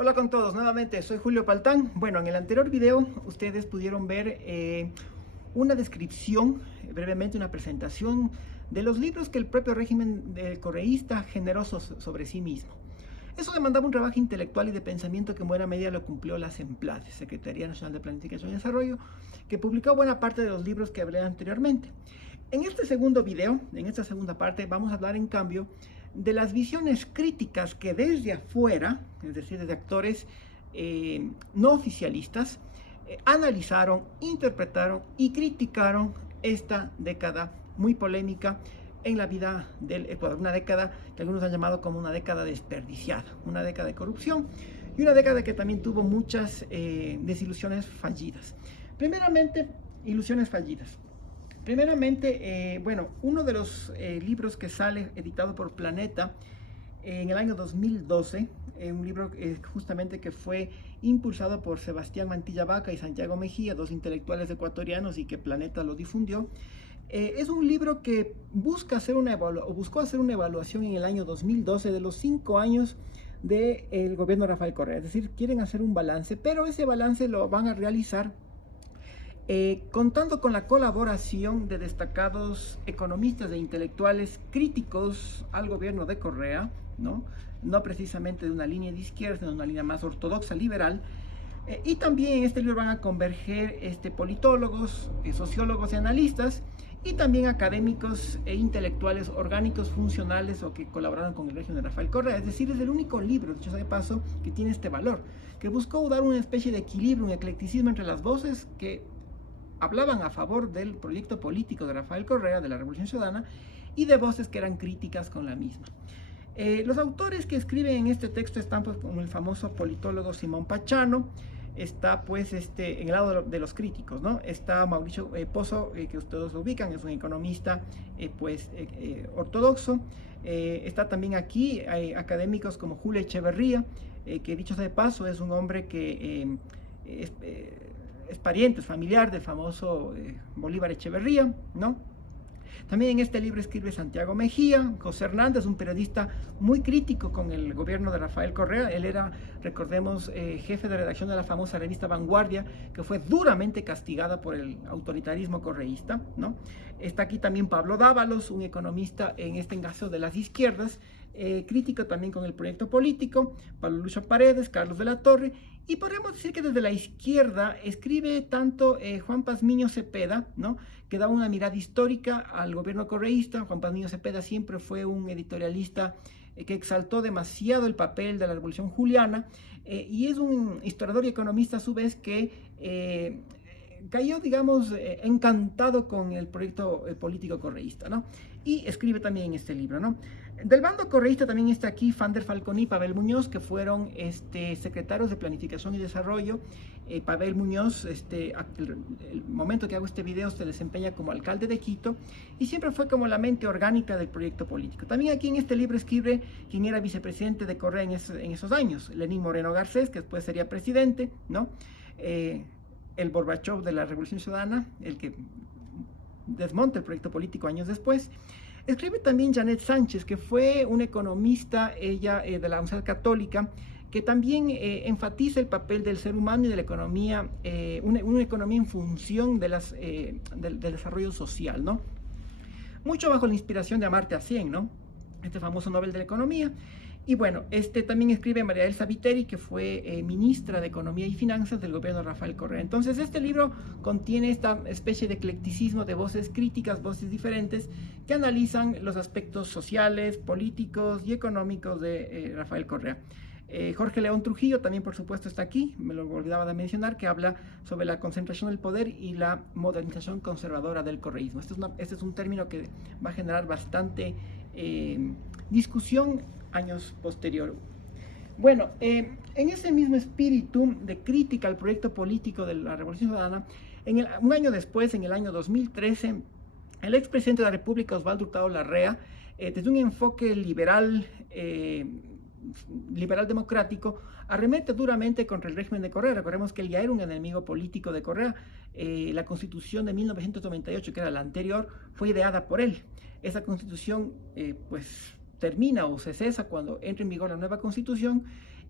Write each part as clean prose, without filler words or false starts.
Hola con todos, nuevamente soy Julio Paltán. Bueno, en el anterior video ustedes pudieron ver una descripción, brevemente una presentación de los libros que el propio régimen del correísta generó sobre sí mismo. Eso demandaba un trabajo intelectual y de pensamiento que en buena medida lo cumplió la SEMPLADE, Secretaría Nacional de Planificación y Desarrollo, que publicó buena parte de los libros que hablé anteriormente. En este segundo video, en esta segunda parte, vamos a hablar en cambio de las visiones críticas que desde afuera, es decir, desde actores no oficialistas, analizaron, interpretaron y criticaron esta década muy polémica en la vida del Ecuador, una década que algunos han llamado como una década desperdiciada, una década de corrupción y una década que también tuvo muchas desilusiones fallidas. Primeramente, ilusiones fallidas. Primeramente, bueno, uno de los libros que sale editado por Planeta en el año 2012, un libro justamente que fue impulsado por Sebastián Mantilla Vaca y Santiago Mejía, dos intelectuales ecuatorianos, y que Planeta lo difundió. Es un libro que buscó hacer una evaluación en el año 2012 de los 5 años del gobierno de Rafael Correa. Es decir, quieren hacer un balance, pero ese balance lo van a realizar contando con la colaboración de destacados economistas e intelectuales críticos al gobierno de Correa, no precisamente de una línea de izquierda, sino de una línea más ortodoxa, liberal. Y también en este libro van a converger politólogos, sociólogos y analistas, y también académicos e intelectuales orgánicos, funcionales o que colaboraron con el régimen de Rafael Correa. Es decir, es el único libro, dicho sea de paso, que tiene este valor, que buscó dar una especie de equilibrio, un eclecticismo entre las voces que hablaban a favor del proyecto político de Rafael Correa, de la Revolución Ciudadana, y de voces que eran críticas con la misma. Los autores que escriben en este texto están pues como el famoso politólogo Simón Pachano, está pues en el lado de los críticos, ¿no? Está Mauricio Pozo, que ustedes lo ubican, es un economista ortodoxo. Está también aquí hay académicos como Julio Echeverría, que dicho sea de paso es un hombre que es pariente, es familiar del famoso Bolívar Echeverría, ¿no? También en este libro escribe Santiago Mejía, José Hernández, un periodista muy crítico con el gobierno de Rafael Correa. Él era, recordemos, jefe de redacción de la famosa revista Vanguardia, que fue duramente castigada por el autoritarismo correísta, ¿no? Está aquí también Pablo Dávalos, un economista en este caso de las izquierdas, crítico también con el proyecto político, Pablo Lucho Paredes, Carlos de la Torre, y podemos decir que desde la izquierda escribe tanto Juan Pazmiño Cepeda, ¿no?, que da una mirada histórica al gobierno correísta. Juan Pazmiño Cepeda siempre fue un editorialista que exaltó demasiado el papel de la Revolución Juliana, y es un historiador y economista a su vez que cayó, digamos, encantado con el proyecto político correísta, ¿no? Y escribe también en este libro, ¿no? Del bando correísta también está aquí Fander Falconi y Pavel Muñoz, que fueron secretarios de Planificación y Desarrollo. Pavel Muñoz, el momento que hago este video, se desempeña como alcalde de Quito y siempre fue como la mente orgánica del proyecto político. También aquí en este libro escribe quien era vicepresidente de Correa en esos años, Lenín Moreno Garcés, que después sería presidente, ¿no? El Gorbachov de la Revolución Ciudadana, el que desmonta el proyecto político años después. Escribe también Janet Sánchez, que fue una economista, ella de la Universidad Católica, que también enfatiza el papel del ser humano y de la economía, una economía en función del desarrollo social, ¿no? Mucho bajo la inspiración de Amartya Sen, ¿no?, este famoso Nobel de la Economía. Y bueno, también escribe María Elsa Viteri, que fue ministra de Economía y Finanzas del gobierno de Rafael Correa. Entonces, este libro contiene esta especie de eclecticismo de voces críticas, voces diferentes, que analizan los aspectos sociales, políticos y económicos de Rafael Correa. Jorge León Trujillo también, por supuesto, está aquí, me lo olvidaba de mencionar, que habla sobre la concentración del poder y la modernización conservadora del correísmo. Este es un término que va a generar bastante discusión años posterior. Bueno, en ese mismo espíritu de crítica al proyecto político de la Revolución Ciudadana, un año después, en el año 2013, el expresidente de la República, Osvaldo Hurtado Larrea, desde un enfoque liberal democrático, arremete duramente contra el régimen de Correa. Recordemos que él ya era un enemigo político de Correa. La constitución de 1998, que era la anterior, fue ideada por él. Esa constitución pues termina o se cesa cuando entra en vigor la nueva constitución,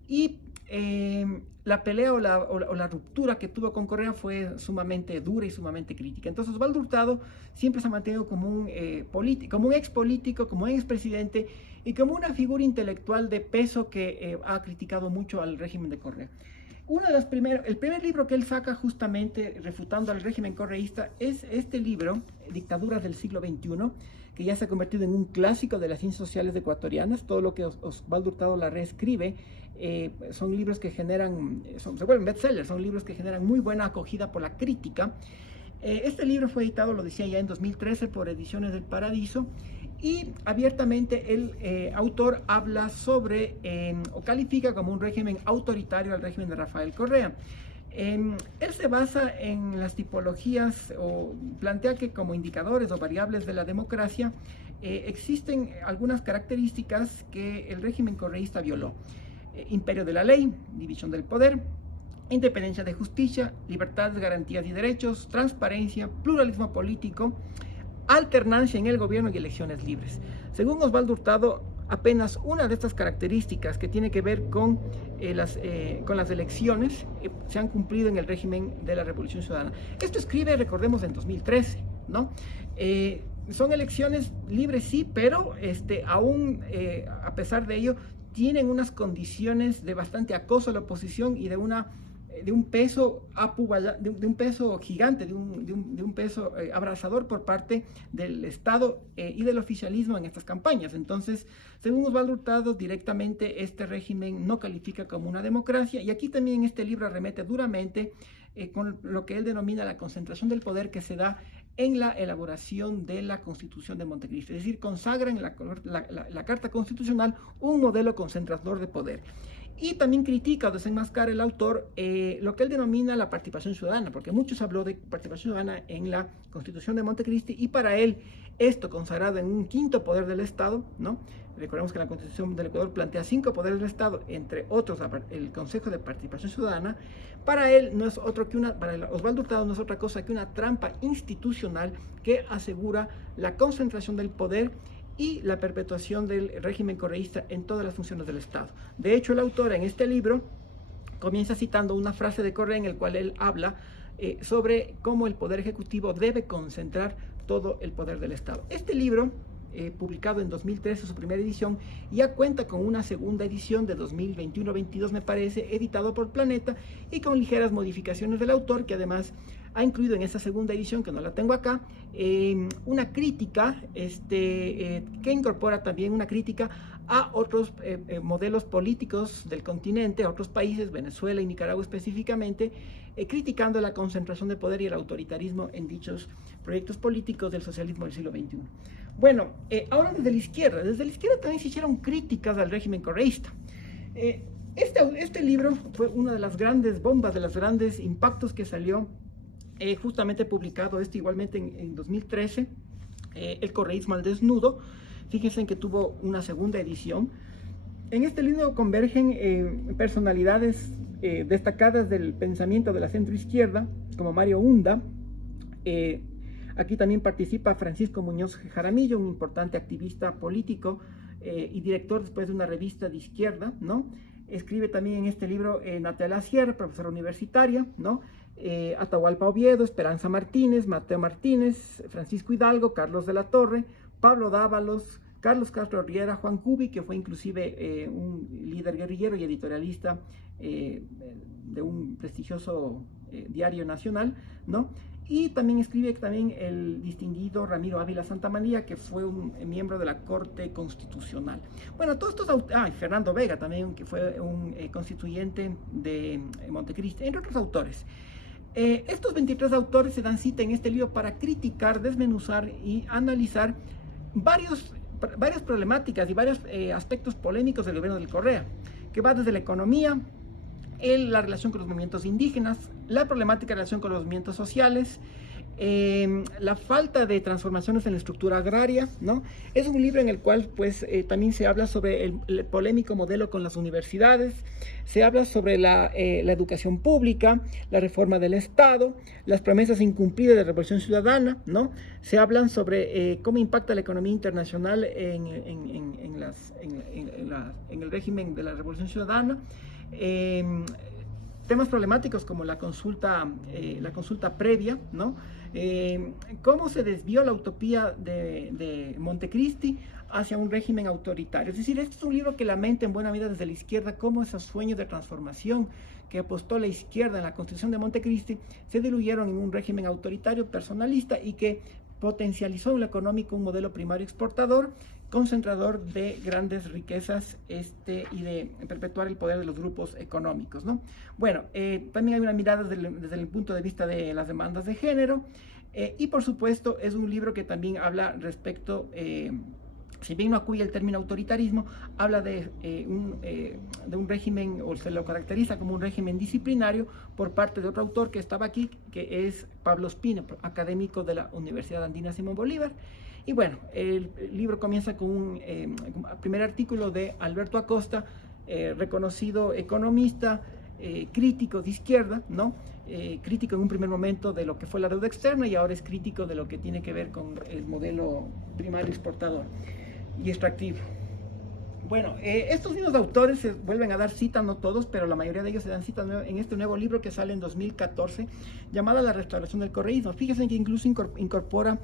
y la pelea o la ruptura que tuvo con Correa fue sumamente dura y sumamente crítica. Entonces Osvaldo Hurtado siempre se ha mantenido como un ex político, como un expresidente y como una figura intelectual de peso que ha criticado mucho al régimen de Correa. El primer libro que él saca justamente refutando al régimen correísta es este libro, Dictaduras del siglo XXI, que ya se ha convertido en un clásico de las ciencias sociales ecuatorianas. Todo lo que Osvaldo Hurtado la reescribe son libros que se vuelven bestsellers, son libros que generan muy buena acogida por la crítica. Este libro fue editado, lo decía ya en 2013, por Ediciones del Paradiso, y abiertamente el autor habla sobre o califica como un régimen autoritario al régimen de Rafael Correa. Él se basa en las tipologías o plantea que como indicadores o variables de la democracia existen algunas características que el régimen correísta violó. Imperio de la ley, división del poder, independencia de justicia, libertades, garantías y derechos, transparencia, pluralismo político, alternancia en el gobierno y elecciones libres. Según Osvaldo Hurtado, apenas una de estas características que tiene que ver con las elecciones se han cumplido en el régimen de la Revolución Ciudadana. Esto escribe, recordemos, en 2013, ¿no? Son elecciones libres, sí, pero aún a pesar de ello tienen unas condiciones de bastante acoso a la oposición y de un peso gigante, de un peso abrasador por parte del Estado y del oficialismo en estas campañas. Entonces, según Osvaldo Hurtado, directamente este régimen no califica como una democracia, y aquí también este libro arremete duramente con lo que él denomina la concentración del poder que se da en la elaboración de la Constitución de Montecristi, es decir, consagra en la Carta Constitucional un modelo concentrador de poder. Y también critica o desenmascara el autor lo que él denomina la participación ciudadana, porque muchos habló de participación ciudadana en la Constitución de Montecristi, y para él esto consagrado en un quinto poder del Estado, ¿no? Recordemos que la Constitución del Ecuador plantea 5 poderes del Estado, entre otros el Consejo de Participación Ciudadana. Para él no es otro que para Osvaldo Hurtado no es otra cosa que una trampa institucional que asegura la concentración del poder y la perpetuación del régimen correísta en todas las funciones del Estado. De hecho, el autor en este libro comienza citando una frase de Correa en el cual él habla sobre cómo el Poder Ejecutivo debe concentrar todo el poder del Estado. Este libro, publicado en 2013, su primera edición, ya cuenta con una segunda edición de 2021-22, me parece, editado por Planeta, y con ligeras modificaciones del autor, que además ha incluido en esa segunda edición, que no la tengo acá, una crítica que incorpora también una crítica a otros modelos políticos del continente, a otros países, Venezuela y Nicaragua específicamente, criticando la concentración de poder y el autoritarismo en dichos proyectos políticos del socialismo del siglo XXI. Bueno, ahora desde la izquierda también se hicieron críticas al régimen correísta. Este libro fue una de las grandes bombas, de los grandes impactos que salió, justamente publicado igualmente en 2013, El correísmo al desnudo. Fíjense en que tuvo una segunda edición. En este libro convergen personalidades destacadas del pensamiento de la centroizquierda, como Mario Unda. Aquí también participa Francisco Muñoz Jaramillo, un importante activista político y director después de una revista de izquierda, ¿no? Escribe también en este libro Natalia Sierra, profesora universitaria, ¿no? Atahualpa Oviedo, Esperanza Martínez, Mateo Martínez, Francisco Hidalgo, Carlos de la Torre, Pablo Dávalos, Carlos Castro Riera, Juan Cubi, que fue inclusive un líder guerrillero y editorialista de un prestigioso diario nacional, ¿no? Y también escribe el distinguido Ramiro Ávila Santamaría, que fue un miembro de la Corte Constitucional. Bueno, todos estos autores, Fernando Vega también, que fue un constituyente de Montecristi, entre otros autores. Estos 23 autores se dan cita en este libro para criticar, desmenuzar y analizar varias problemáticas y varios aspectos polémicos del gobierno del Correa, que va desde la economía, la relación con los movimientos indígenas, la problemática de relación con los movimientos sociales, la falta de transformaciones en la estructura agraria, ¿no? Es un libro en el cual pues también se habla sobre el polémico modelo con las universidades, se habla sobre la educación pública, la reforma del Estado, las promesas incumplidas de la Revolución Ciudadana, ¿no? Se hablan sobre cómo impacta la economía internacional en el régimen de la Revolución Ciudadana. Temas problemáticos como la consulta previa, ¿no? Cómo se desvió la utopía de Montecristi hacia un régimen autoritario. Es decir, este es un libro que lamenta en buena medida desde la izquierda cómo esos sueños de transformación que apostó la izquierda en la Constitución de Montecristi se diluyeron en un régimen autoritario personalista y que potencializó en lo económico un modelo primario exportador, concentrador de grandes riquezas y de perpetuar el poder de los grupos económicos, ¿no? Bueno, también hay una mirada desde el punto de vista de las demandas de género, y por supuesto es un libro que también habla respecto, si bien no acuye el término autoritarismo, habla de un régimen, o se lo caracteriza como un régimen disciplinario por parte de otro autor que estaba aquí, que es Pablo Espino, académico de la Universidad Andina Simón Bolívar. Y bueno, el libro comienza con un primer artículo de Alberto Acosta, reconocido economista, crítico de izquierda, ¿no? Crítico en un primer momento de lo que fue la deuda externa y ahora es crítico de lo que tiene que ver con el modelo primario exportador y extractivo. Bueno, estos mismos autores se vuelven a dar cita, no todos, pero la mayoría de ellos se dan cita en este nuevo libro que sale en 2014, llamada La restauración del correísmo. Fíjense que incluso incorpora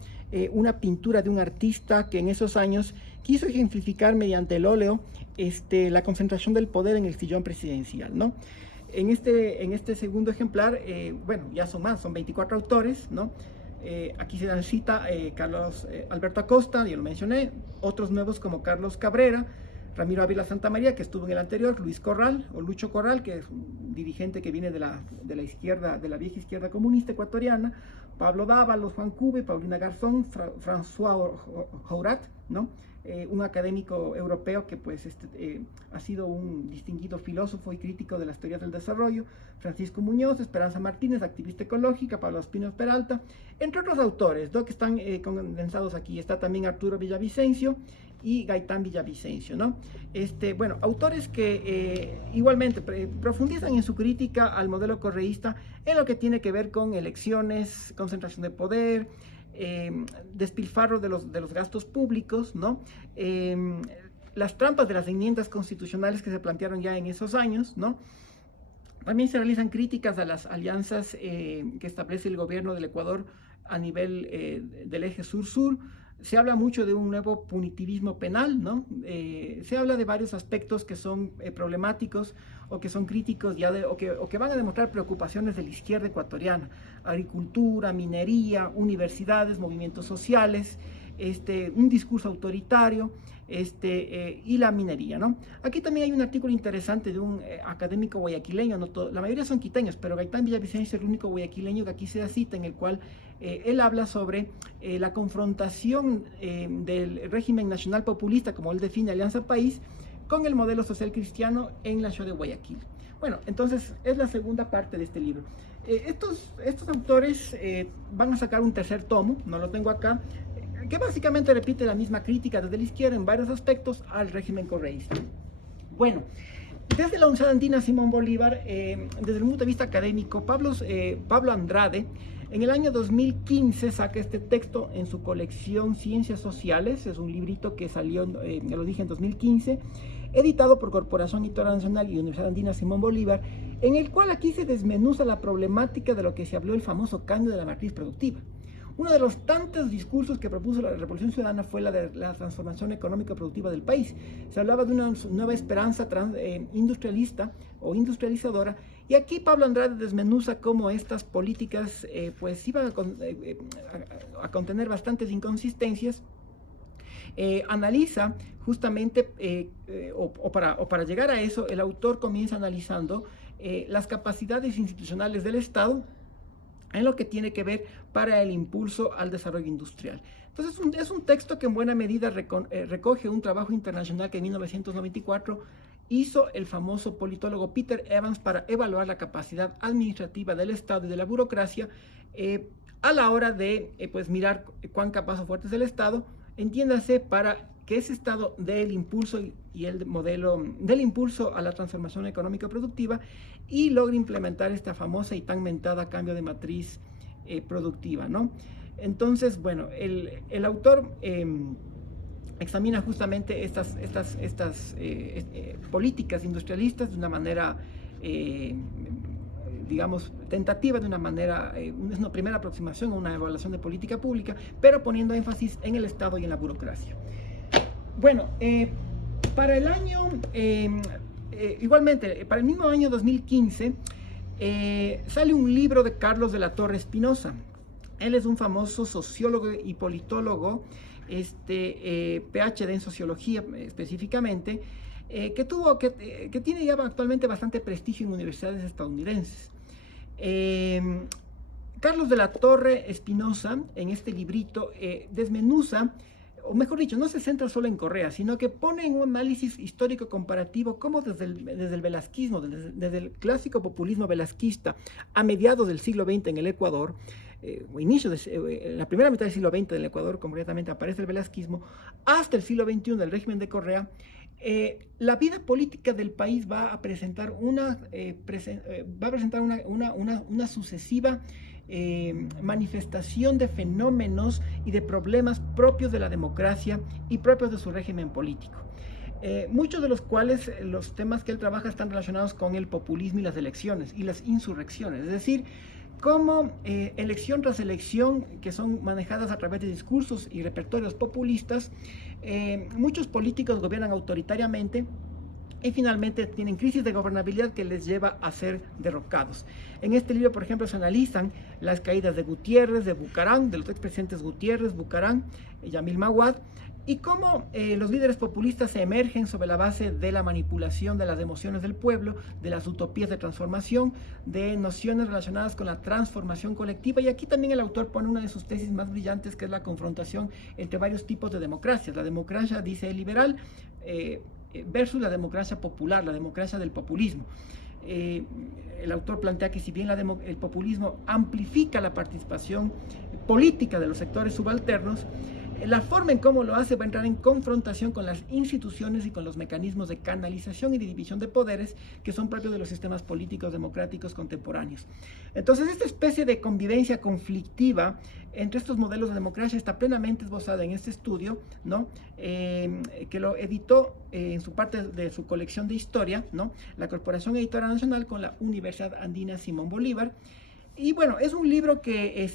una pintura de un artista que en esos años quiso ejemplificar mediante el óleo la concentración del poder en el sillón presidencial, ¿no? En este segundo ejemplar, bueno, ya son más, son 24 autores, ¿no? Aquí se dan cita Carlos Alberto Acosta, ya lo mencioné, otros nuevos como Carlos Cabrera, Ramiro Ávila Santamaría, que estuvo en el anterior, Luis Corral, o Lucho Corral, que es un dirigente que viene de la izquierda, de la vieja izquierda comunista ecuatoriana, Pablo Dávalos, Juan Cube, Paulina Garzón, François Jourat, ¿no? Un académico europeo que pues ha sido un distinguido filósofo y crítico de las teorías del desarrollo, Francisco Muñoz, Esperanza Martínez, activista ecológica, Pablo Espino Peralta, entre otros autores, ¿no? Que están condensados aquí. Está también Arturo Villavicencio y Gaitán Villavicencio, ¿no? Bueno, autores que igualmente profundizan en su crítica al modelo correísta en lo que tiene que ver con elecciones, concentración de poder, despilfarro de los gastos públicos, ¿no? Las trampas de las enmiendas constitucionales que se plantearon ya en esos años, ¿no? También se realizan críticas a las alianzas que establece el gobierno del Ecuador a nivel del eje sur-sur. Se habla mucho de un nuevo punitivismo penal, ¿no? Se habla de varios aspectos que son problemáticos o que son críticos ya o que van a demostrar preocupaciones de la izquierda ecuatoriana: agricultura, minería, universidades, movimientos sociales, un discurso autoritario, y la minería, ¿no? Aquí también hay un artículo interesante de un académico guayaquileño, no todo, la mayoría son quiteños, pero Gaitán Villavicencio es el único guayaquileño que aquí se da cita, en el cual él habla sobre la confrontación del régimen nacional populista, como él define Alianza País, con el modelo social cristiano en la ciudad de Guayaquil. Bueno, entonces es la segunda parte de este libro. Estos autores van a sacar un tercer tomo, no lo tengo acá, que básicamente repite la misma crítica desde la izquierda en varios aspectos al régimen correísta. Bueno, desde la Universidad Andina Simón Bolívar, desde el punto de vista académico, Pablo Andrade, en el año 2015 saca este texto en su colección Ciencias Sociales. Es un librito que salió, ya lo dije, en 2015, editado por Corporación Internacional y Universidad Andina Simón Bolívar, en el cual aquí se desmenuza la problemática de lo que se habló el famoso cambio de la matriz productiva. Uno de los tantos discursos que propuso la Revolución Ciudadana fue la de la transformación económico-productiva del país. Se hablaba de una nueva esperanza industrialista o industrializadora, y aquí Pablo Andrade desmenuza cómo estas políticas pues iban a contener bastantes inconsistencias. Analiza justamente, para llegar a eso, el autor comienza analizando las capacidades institucionales del Estado en lo que tiene que ver para el impulso al desarrollo industrial. Entonces es un texto que en buena medida recoge un trabajo internacional que en 1994 hizo el famoso politólogo Peter Evans para evaluar la capacidad administrativa del Estado y de la burocracia a la hora de pues mirar cuán capaz o fuerte es el Estado, entiéndase, para que ese Estado dé el impulso y el modelo del impulso a la transformación económica productiva y logre implementar esta famosa y tan mentada cambio de matriz productiva, ¿no? Entonces, bueno, el autor examina justamente políticas industrialistas de una manera, digamos, tentativa, de una manera, es una primera aproximación a una evaluación de política pública, pero poniendo énfasis en el Estado y en la burocracia. Bueno, para el año, igualmente, para el mismo año 2015, sale un libro de Carlos de la Torre Espinosa. Él es un famoso sociólogo y politólogo, PhD en sociología específicamente, que tiene ya actualmente bastante prestigio en universidades estadounidenses. Carlos de la Torre Espinosa, en este librito, desmenuza, o mejor dicho, no se centra solo en Correa, sino que pone en un análisis histórico comparativo cómo desde el velasquismo, desde el clásico populismo velasquista a mediados del siglo XX en el Ecuador, en la primera mitad del siglo XX en el Ecuador concretamente aparece el velasquismo, hasta el siglo XXI, el régimen de Correa, la vida política del país va a presentar una sucesiva manifestación de fenómenos y de problemas propios de la democracia y propios de su régimen político. Muchos de los cuales los temas que él trabaja están relacionados con el populismo y las elecciones y las insurrecciones, es decir, como elección tras elección, que son manejadas a través de discursos y repertorios populistas, muchos políticos gobiernan autoritariamente y finalmente tienen crisis de gobernabilidad que les lleva a ser derrocados. En este libro, por ejemplo, se analizan las caídas de Gutiérrez, de Bucarán, de los expresidentes Gutiérrez, Bucarán, Yamil Maguad, y cómo los líderes populistas se emergen sobre la base de la manipulación de las emociones del pueblo, de las utopías de transformación, de nociones relacionadas con la transformación colectiva. Y aquí también el autor pone una de sus tesis más brillantes, que es la confrontación entre varios tipos de democracias. La democracia, dice el liberal, versus la democracia popular, la democracia del populismo. El autor plantea que si bien el populismo amplifica la participación política de los sectores subalternos, la forma en cómo lo hace va a entrar en confrontación con las instituciones y con los mecanismos de canalización y de división de poderes que son propios de los sistemas políticos democráticos contemporáneos. Entonces, esta especie de convivencia conflictiva entre estos modelos de democracia está plenamente esbozada en este estudio, ¿no? Que lo editó en su parte de su colección de historia, ¿no? La Corporación Editora Nacional con la Universidad Andina Simón Bolívar. Y bueno, es un libro que,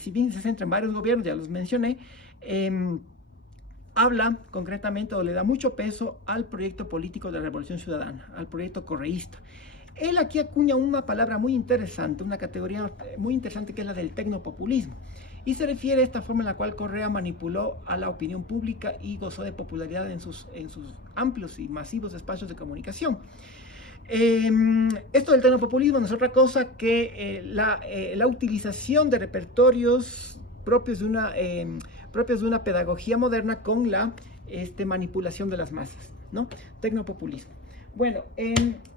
si bien se centra en varios gobiernos, ya los mencioné, habla concretamente o le da mucho peso al proyecto político de la Revolución Ciudadana, al proyecto correísta. Él aquí acuña una palabra muy interesante, una categoría muy interesante, que es la del tecnopopulismo, y se refiere a esta forma en la cual Correa manipuló a la opinión pública y gozó de popularidad en sus amplios y masivos espacios de comunicación. Esto del tecnopopulismo no es otra cosa que la utilización de repertorios propios de una pedagogía moderna con la manipulación de las masas, ¿no? Tecnopopulismo. Bueno,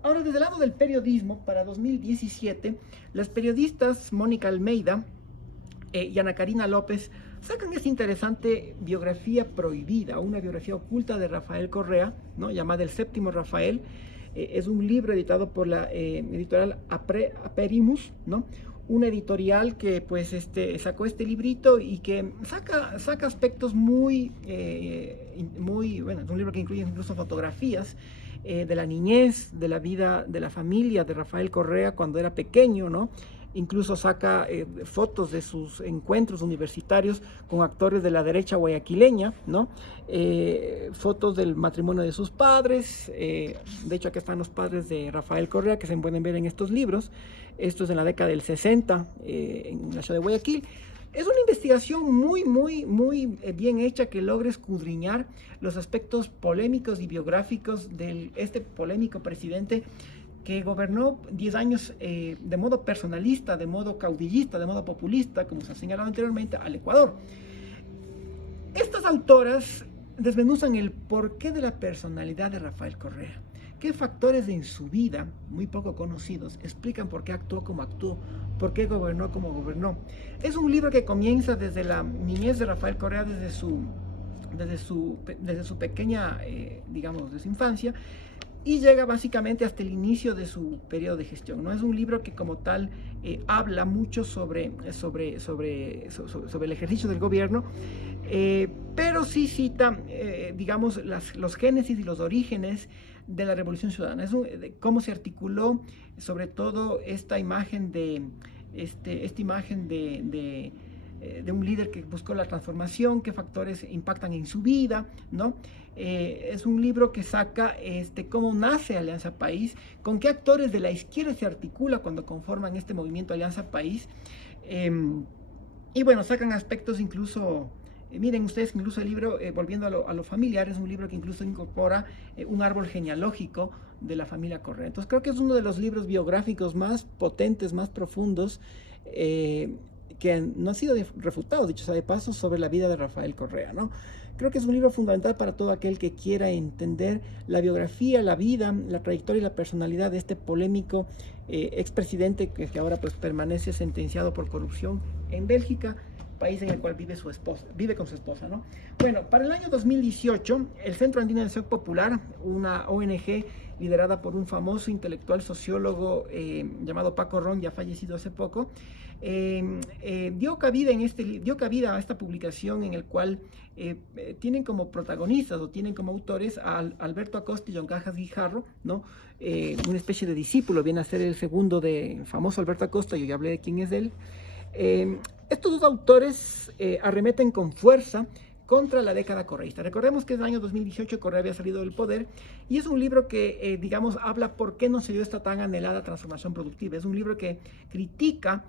ahora desde el lado del periodismo, para 2017, las periodistas Mónica Almeida y Ana Karina López sacan esta interesante biografía prohibida, una biografía oculta de Rafael Correa, ¿no? Llamada El Séptimo Rafael. Es un libro editado por la editorial Aperimus, ¿no? Una editorial que pues sacó este librito y que saca aspectos muy, bueno, es un libro que incluye incluso fotografías de la niñez, de la vida, de la familia de Rafael Correa cuando era pequeño, ¿no? Incluso saca fotos de sus encuentros universitarios con actores de la derecha guayaquileña, ¿no? Fotos del matrimonio de sus padres. De hecho, aquí están los padres de Rafael Correa, que se pueden ver en estos libros. Esto es en la década del 60, en la ciudad de Guayaquil. Es una investigación muy bien hecha, que logra escudriñar los aspectos polémicos y biográficos de este polémico presidente que gobernó 10 años de modo personalista, de modo caudillista, de modo populista, como se ha señalado anteriormente, al Ecuador. Estas autoras desmenuzan el porqué de la personalidad de Rafael Correa. ¿Qué factores en su vida, muy poco conocidos, explican por qué actuó como actuó, por qué gobernó como gobernó? Es un libro que comienza desde la niñez de Rafael Correa, desde su pequeña, digamos, de su infancia, y llega básicamente hasta el inicio de su periodo de gestión. No es un libro que como tal habla mucho sobre el ejercicio del gobierno, pero sí cita, digamos, los génesis y los orígenes de la Revolución Ciudadana, de cómo se articuló sobre todo esta imagen de un líder que buscó la transformación, qué factores impactan en su vida, ¿no? Es un libro que saca cómo nace Alianza País, con qué actores de la izquierda se articula cuando conforman este movimiento Alianza País. Y bueno, sacan aspectos incluso, miren ustedes, incluso el libro, volviendo a lo familiar, es un libro que incluso incorpora un árbol genealógico de la familia Correa. Entonces creo que es uno de los libros biográficos más potentes, más profundos, que no ha sido refutado, dicho sea de paso, sobre la vida de Rafael Correa, ¿no? Creo que es un libro fundamental para todo aquel que quiera entender la biografía, la vida, la trayectoria y la personalidad de este polémico expresidente que ahora pues permanece sentenciado por corrupción en Bélgica, país en el cual vive con su esposa, ¿no? Bueno, para el año 2018, el Centro Andino de Acción Popular, una ONG liderada por un famoso intelectual sociólogo llamado Paco Ron, ya fallecido hace poco, dio cabida a esta publicación en el cual tienen como protagonistas o tienen como autores a Alberto Acosta y John Cajas Guijarro, ¿no? Una especie de discípulo, viene a ser el segundo del famoso Alberto Acosta, yo ya hablé de quién es él. Estos dos autores arremeten con fuerza contra la década correísta. Recordemos que en el año 2018 Correa había salido del poder y es un libro que, digamos, habla por qué no se dio esta tan anhelada transformación productiva. Es un libro que critica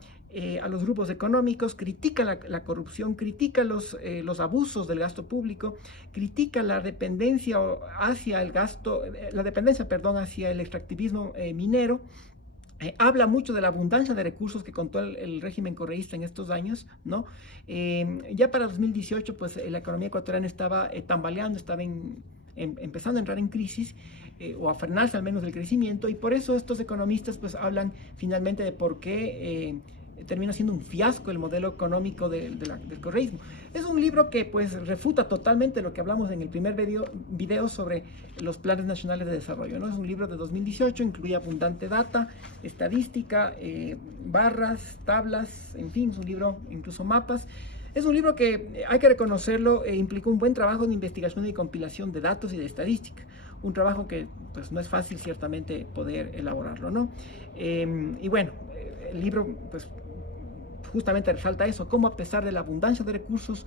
a los grupos económicos, critica la corrupción, critica los abusos del gasto público, critica la dependencia hacia el gasto, hacia el extractivismo minero. Habla mucho de la abundancia de recursos que contó el régimen correísta en estos años, ¿no? Ya para 2018, pues la economía ecuatoriana estaba tambaleando, estaba empezando a entrar en crisis, o a frenarse al menos del crecimiento, y por eso estos economistas pues hablan finalmente de por qué termina siendo un fiasco el modelo económico del correísmo. Es un libro que pues refuta totalmente lo que hablamos en el primer video sobre los planes nacionales de desarrollo, ¿no? Es un libro de 2018, incluye abundante data, estadística, barras, tablas, en fin, es un libro, incluso mapas. Es un libro que, hay que reconocerlo, implicó un buen trabajo de investigación y compilación de datos y de estadística. Un trabajo que pues no es fácil ciertamente poder elaborarlo, ¿no? Y bueno, el libro pues justamente resalta eso, cómo a pesar de la abundancia de recursos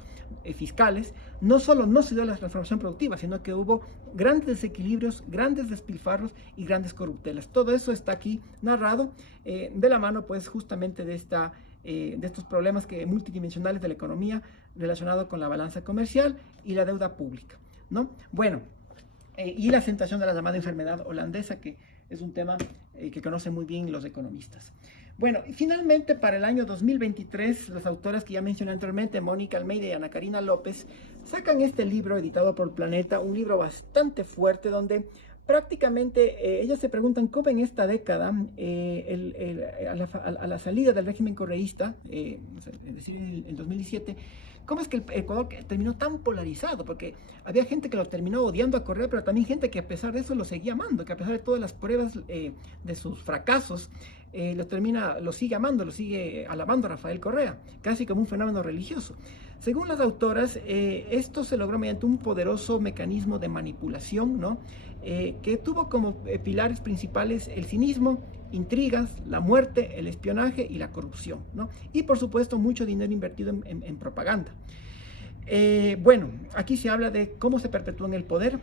fiscales, no solo no se dio la transformación productiva, sino que hubo grandes desequilibrios, grandes despilfarros y grandes corruptelas. Todo eso está aquí narrado de la mano pues justamente de estos problemas multidimensionales de la economía relacionados con la balanza comercial y la deuda pública, ¿no? Bueno, y la acentuación de la llamada enfermedad holandesa, que es un tema que conocen muy bien los economistas. Bueno, y finalmente para el año 2023, las autoras que ya mencioné anteriormente, Mónica Almeida y Ana Karina López, sacan este libro editado por Planeta, un libro bastante fuerte donde prácticamente ellas se preguntan cómo en esta década, a la salida del régimen correísta, es decir, en 2017, ¿cómo es que el Ecuador terminó tan polarizado? Porque había gente que lo terminó odiando a Correa, pero también gente que a pesar de eso lo seguía amando, que a pesar de todas las pruebas de sus fracasos, lo sigue amando, lo sigue alabando a Rafael Correa, casi como un fenómeno religioso. Según las autoras, esto se logró mediante un poderoso mecanismo de manipulación, ¿no? Que tuvo como pilares principales el cinismo, intrigas, la muerte, el espionaje y la corrupción, ¿no? Y por supuesto mucho dinero invertido en propaganda. Bueno, aquí se habla de cómo se perpetúa en el poder.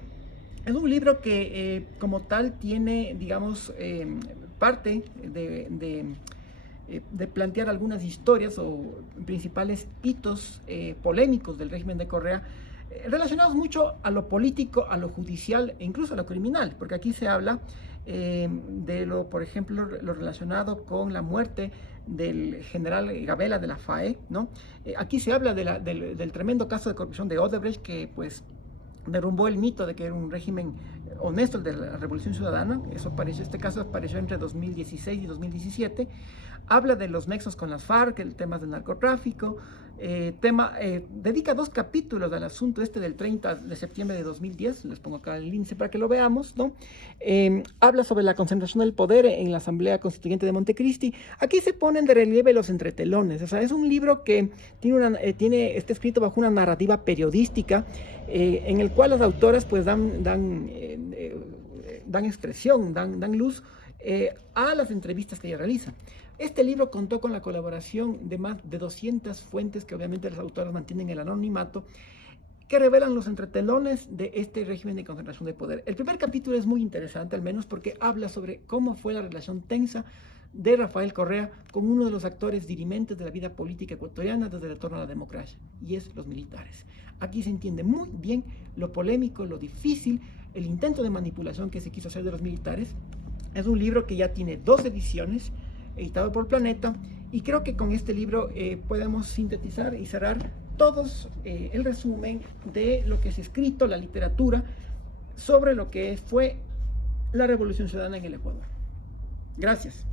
Es un libro que como tal tiene, digamos, parte de plantear algunas historias o principales hitos polémicos del régimen de Correa, relacionados mucho a lo político, a lo judicial e incluso a lo criminal, porque aquí se habla por ejemplo, lo relacionado con la muerte del general Gabela de la FAE, ¿no? Aquí se habla del tremendo caso de corrupción de Odebrecht, que pues derrumbó el mito de que era un régimen honesto, el de la Revolución Ciudadana. Este caso apareció entre 2016 y 2017. Habla de los nexos con las FARC, el tema del narcotráfico, dedica 2 capítulos al asunto este del 30 de septiembre de 2010, les pongo acá el índice para que lo veamos, ¿no? Habla sobre la concentración del poder en la Asamblea Constituyente de Montecristi. Aquí se ponen de relieve los entretelones, o sea, es un libro que está escrito bajo una narrativa periodística en el cual las autoras pues dan expresión, dan luz a las entrevistas que ella realiza. Este libro contó con la colaboración de más de 200 fuentes que obviamente las autoras mantienen el anonimato, que revelan los entretelones de este régimen de concentración de poder. El primer capítulo es muy interesante, al menos porque habla sobre cómo fue la relación tensa de Rafael Correa con uno de los actores dirimentes de la vida política ecuatoriana desde el retorno a la democracia, y es los militares. Aquí se entiende muy bien lo polémico, lo difícil, el intento de manipulación que se quiso hacer de los militares. Es un libro que ya tiene 2 ediciones, editado por Planeta, y creo que con este libro podemos sintetizar y cerrar todos el resumen de lo que es escrito, la literatura, sobre lo que fue la Revolución Ciudadana en el Ecuador. Gracias.